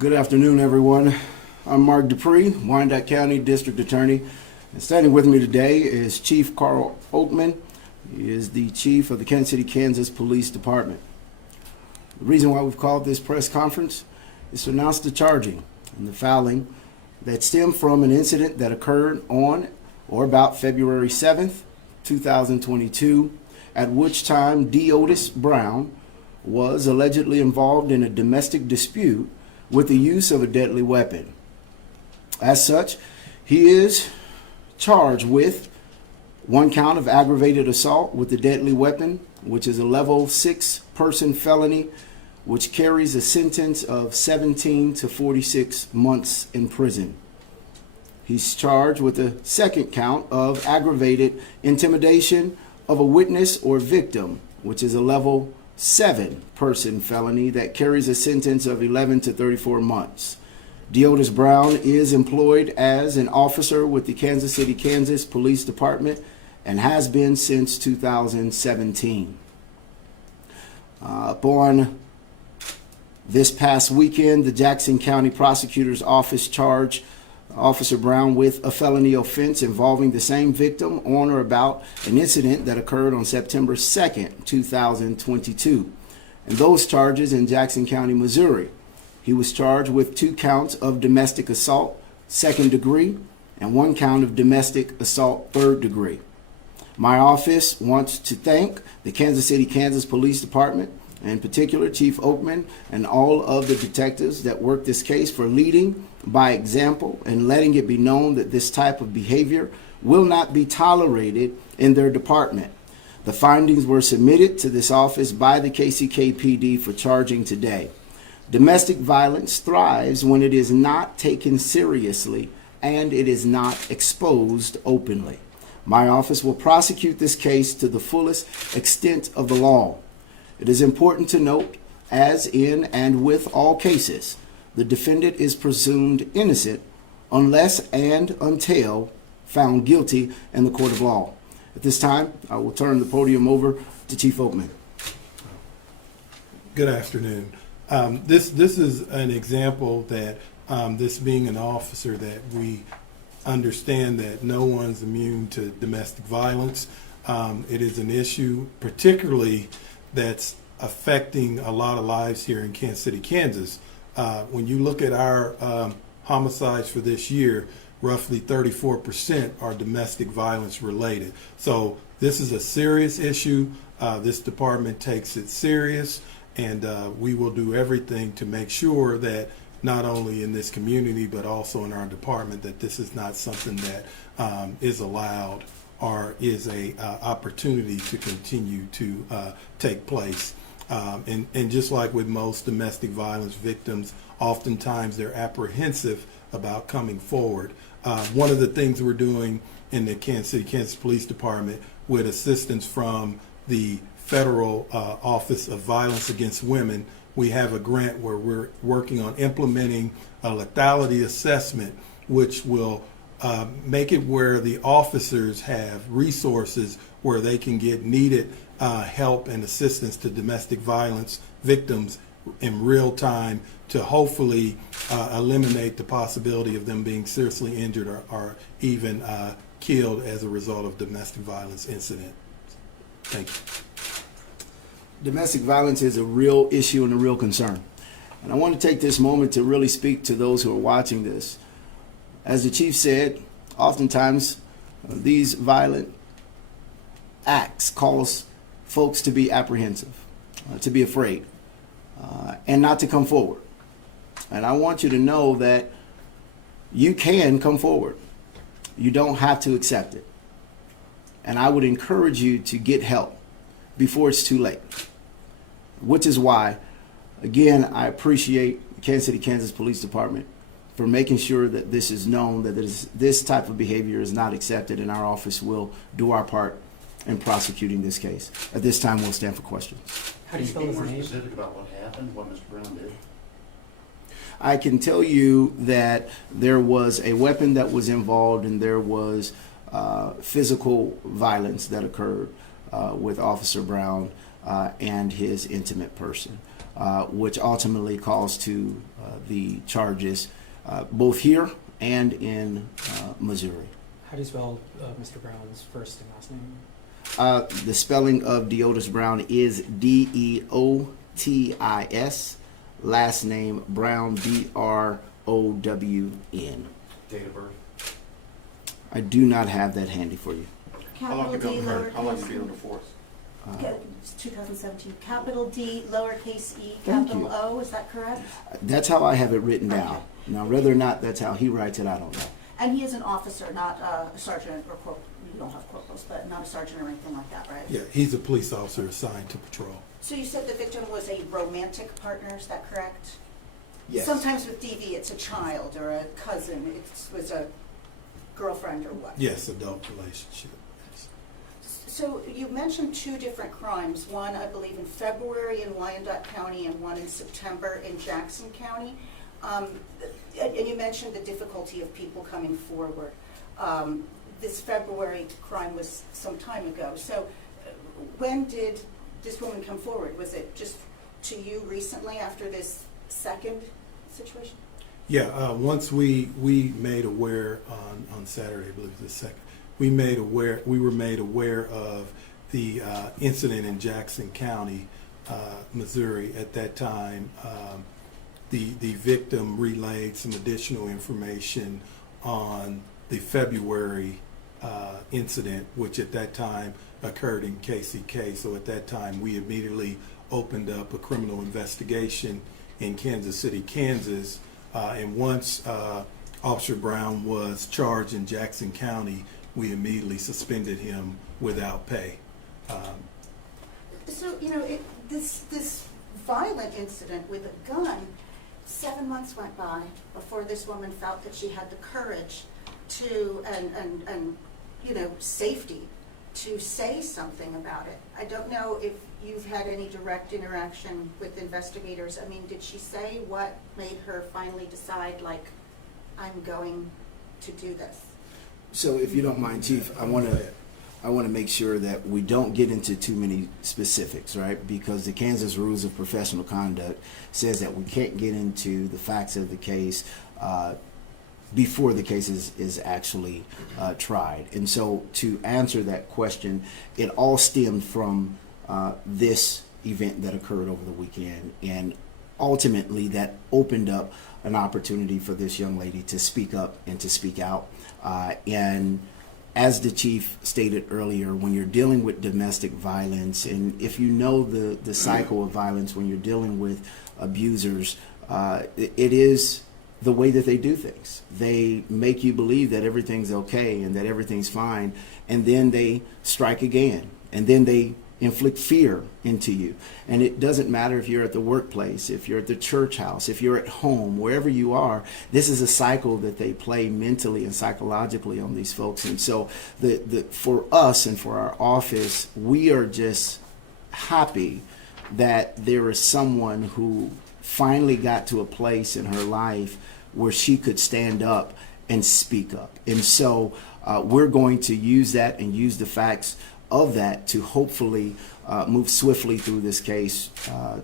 Good afternoon, everyone. I'm Mark Dupree, Wyandotte County District Attorney. And standing with me today is Chief Carl Oakman. He is the Chief of the Kansas City, Kansas Police Department. The reason why we've called this press conference is to announce the charging and the fouling that stem from an incident that occurred on or about February 7th, 2022, at which time D. Otis Brown was allegedly involved in a domestic dispute with the use of a deadly weapon. As such, he is charged with one count of aggravated assault with a deadly weapon, which is a level 6 person felony, which carries a sentence of 17 to 46 months in prison. He's charged with a second count of aggravated intimidation of a witness or victim, which is a level 7 person felony that carries a sentence of 11 to 34 months. D. Otis Brown is employed as an officer with the Kansas City, Kansas Police Department and has been since 2017. Upon this past weekend, the Jackson County Prosecutor's Office charged Officer Brown with a felony offense involving the same victim on or about an incident that occurred on September 2nd, 2022. And those charges in Jackson County, Missouri. He was charged with 2 counts of domestic assault, 2nd degree, and 1 count of domestic assault, 3rd degree. My office wants to thank the Kansas City, Kansas Police Department, in particular Chief Oakman and all of the detectives that work this case for leading by example and letting it be known that this type of behavior will not be tolerated in their department. The findings were submitted to this office by the KCKPD for charging today. Domestic violence thrives when it is not taken seriously and it is not exposed openly. My office will prosecute this case to the fullest extent of the law. It is important to note, as in and with all cases, the defendant is presumed innocent unless and until found guilty in the court of law. At this time, I will turn the podium over to Chief Oakman. Good afternoon. This is an example that this being an officer, that we understand that no one's immune to domestic violence. It is an issue particularly that's affecting a lot of lives here in Kansas City, Kansas. When you look at our homicides for this year, roughly 34% are domestic violence related. So this is a serious issue. This department takes it serious, and we will do everything to make sure that not only in this community but also in our department that this is not something that is allowed or is a opportunity to continue to take place. And just like with most domestic violence victims, oftentimes they're apprehensive about coming forward. One of the things we're doing in the Kansas City, Kansas Police Department with assistance from the Federal Office of Violence Against Women, we have a grant where we're working on implementing a lethality assessment, which will make it where the officers have resources where they can get needed help and assistance to domestic violence victims in real time to hopefully eliminate the possibility of them being seriously injured or even killed as a result of domestic violence incident. Thank you. Domestic violence is a real issue and a real concern. And I want to take this moment to really speak to those who are watching this. As the chief said, oftentimes these violent acts cause folks to be apprehensive, to be afraid, and not to come forward. And I want you to know that you can come forward. You don't have to accept it. And I would encourage you to get help before it's too late. Which is why, again, I appreciate the Kansas City, Kansas Police Department for making sure that this is known, that this type of behavior is not accepted, and our office will do our part in prosecuting this case. At this time, we'll stand for questions. How do you be more specific about what happened, what Mr. Brown did? I can tell you that there was a weapon that was involved, and there was physical violence that occurred with Officer Brown and his intimate person. which ultimately caused to the charges both here and in Missouri. How do you spell Mr. Brown's first and last name? The spelling of Deotis Brown is Deotis. Last name Brown, Brown. Date of birth? I do not have that handy for you. Capital D, How long have you lowercase been on the force? It's 2017. Capital D, lowercase e, Thank capital you. O, is that correct? That's how I have it written down. Okay. Now, whether or not that's how he writes it, I don't know. And he is an officer, not a sergeant or corporal. You don't have corporals, but not a sergeant or anything like that, right? Yeah, he's a police officer assigned to patrol. So you said the victim was a romantic partner, is that correct? Yes. Sometimes with DV, it's a child or a cousin. It was a girlfriend or what? Yes, adult relationship. Yes. So you mentioned two different crimes, one I believe in February in Wyandotte County and one in September in Jackson County. And you mentioned the difficulty of people coming forward. This February crime was some time ago. So when did this woman come forward? Was it just to you recently after this second situation? Yeah, once we made aware on Saturday, I believe the second, we were made aware of the incident in Jackson County, Missouri. At that time, the victim relayed some additional information on the February incident, which at that time occurred in KCK. So at that time, we immediately opened up a criminal investigation in Kansas City, Kansas. And once Officer Brown was charged in Jackson County, we immediately suspended him without pay. So, you know, this violent incident with a gun, 7 months went by before this woman felt that she had the courage to, and you know, safety to say something about it. I don't know if you've had any direct interaction with investigators. I mean, did she say what made her finally decide, like, I'm going to do this? So, if you don't mind, Chief, I want to make sure that we don't get into too many specifics, right? Because the Kansas Rules of Professional Conduct says that we can't get into the facts of the case before the case is actually tried. And so, to answer that question, it all stemmed from this event that occurred over the weekend, and ultimately that opened up an opportunity for this young lady to speak up and to speak out. And as the chief stated earlier, when you're dealing with domestic violence, and if you know the cycle of violence when you're dealing with abusers, it is the way that they do things. They make you believe that everything's okay and that everything's fine, and then they strike again, and then they inflict fear into you. And it doesn't matter if you're at the workplace, if you're at the church house, if you're at home, wherever you are, this is a cycle that they play mentally and psychologically on these folks. And so for us and for our office, we are just happy that there is someone who finally got to a place in her life where she could stand up and speak up. And so we're going to use that and use the facts of that to hopefully move swiftly through this case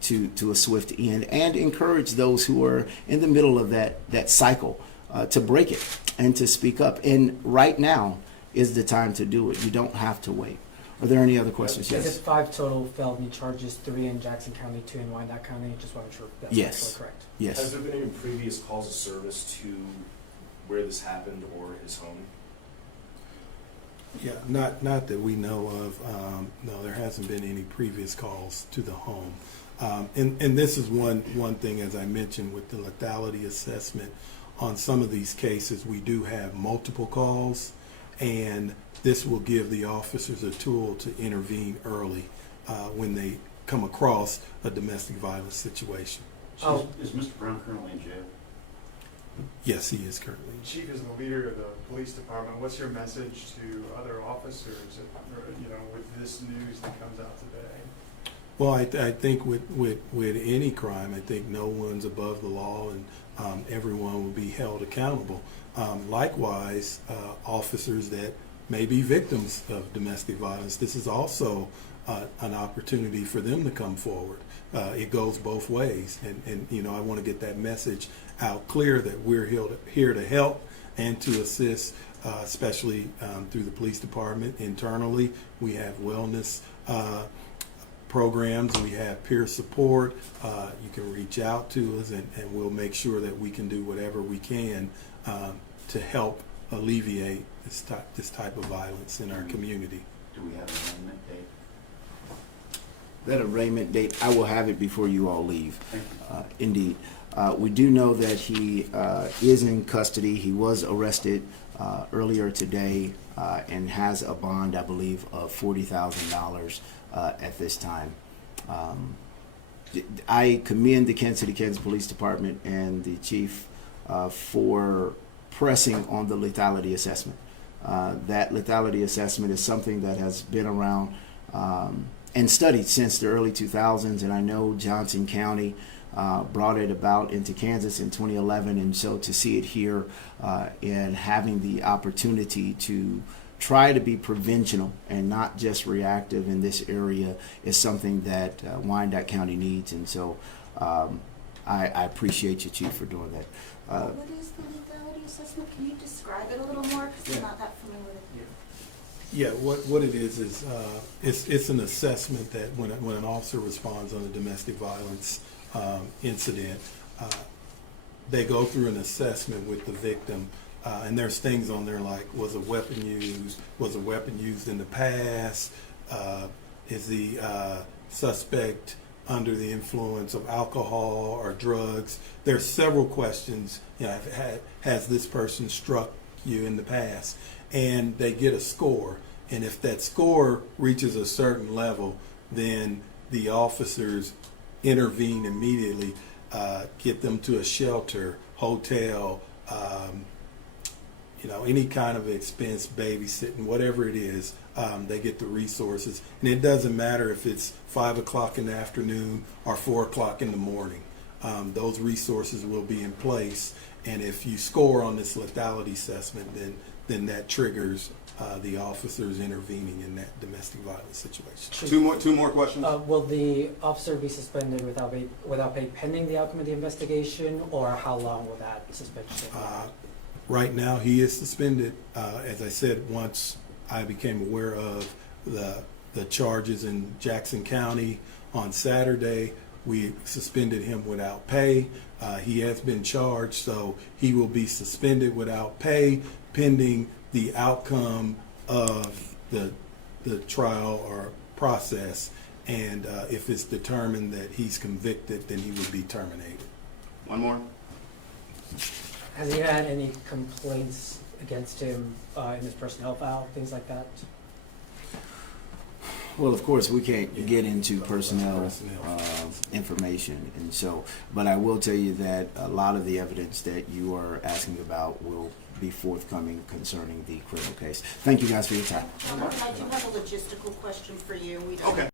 to a swift end, and encourage those who are in the middle of that cycle to break it and to speak up. And right now is the time to do it. You don't have to wait. Are there any other questions? Is Yes. it 5 total felony charges, 3 in Jackson County, 2 in Wyandotte County? Just want to make sure that's Yes. actually correct. Yes. Has there been any previous calls of service to where this happened or his home? Yeah, not that we know of. No, there hasn't been any previous calls to the home. And this is one thing, as I mentioned, with the lethality assessment. On some of these cases, we do have multiple calls, and this will give the officers a tool to intervene early when they come across a domestic violence situation. Oh. Is Mr. Brown currently in jail? Yes, he is currently. Chief, as the leader of the police department, what's your message to other officers, you know, with this news that comes out today? Well, I think with any crime, I think no one's above the law, and everyone will be held accountable. Likewise, officers that may be victims of domestic violence, this is also an opportunity for them to come forward. It goes both ways, and you know, I want to get that message out clear that we're here to help and to assist, especially through the police department internally. We have wellness programs, we have peer support. You can reach out to us, and we'll make sure that we can do whatever we can to help alleviate this type of violence in our community. Do we have an amendment date? That arraignment date, I will have it before you all leave. Thank you. Indeed. We do know that he is in custody. He was arrested earlier today and has a bond, I believe, of $40,000 at this time. I commend the Kansas City, Kansas Police Department and the chief for pressing on the lethality assessment. That lethality assessment is something that has been around and studied since the early 2000s, and I know Johnson County brought it about into Kansas in 2011, and so to see it here and having the opportunity to try to be preventional and not just reactive in this area is something that Wyandotte County needs, and so I appreciate you, Chief, for doing that. What is the lethality assessment? Can you describe it a little more? Because I'm not that familiar with it. Yeah, what it is it's an assessment that when an officer responds on a domestic violence incident, they go through an assessment with the victim, and there's things on there like, was a weapon used in the past, is the suspect under the influence of alcohol or drugs. There's several questions, you know, has this person struck you in the past? And they get a score, and if that score reaches a certain level, then the officers intervene immediately, get them to a shelter, hotel, you know, any kind of expense, babysitting, whatever it is. They get the resources, and it doesn't matter if it's 5 o'clock in the afternoon or 4 o'clock in the morning. Those resources will be in place, and if you score on this lethality assessment, then that triggers the officers intervening in that domestic violence situation. Two more questions. Will the officer be suspended without pay pending the outcome of the investigation, or how long will that suspension last? Right now, he is suspended. As I said, once I became aware of the charges in Jackson County on Saturday, we suspended him without pay. He has been charged, so he will be suspended without pay pending the outcome of the trial or process. And if it's determined that he's convicted, then he will be terminated. One more. Has he had any complaints against him in his personnel file, things like that? Well, of course, we can't get into personnel information, and so, but I will tell you that a lot of the evidence that you are asking about will be forthcoming concerning the criminal case. Thank you guys for your time. I do have a logistical question for you. We don't Okay.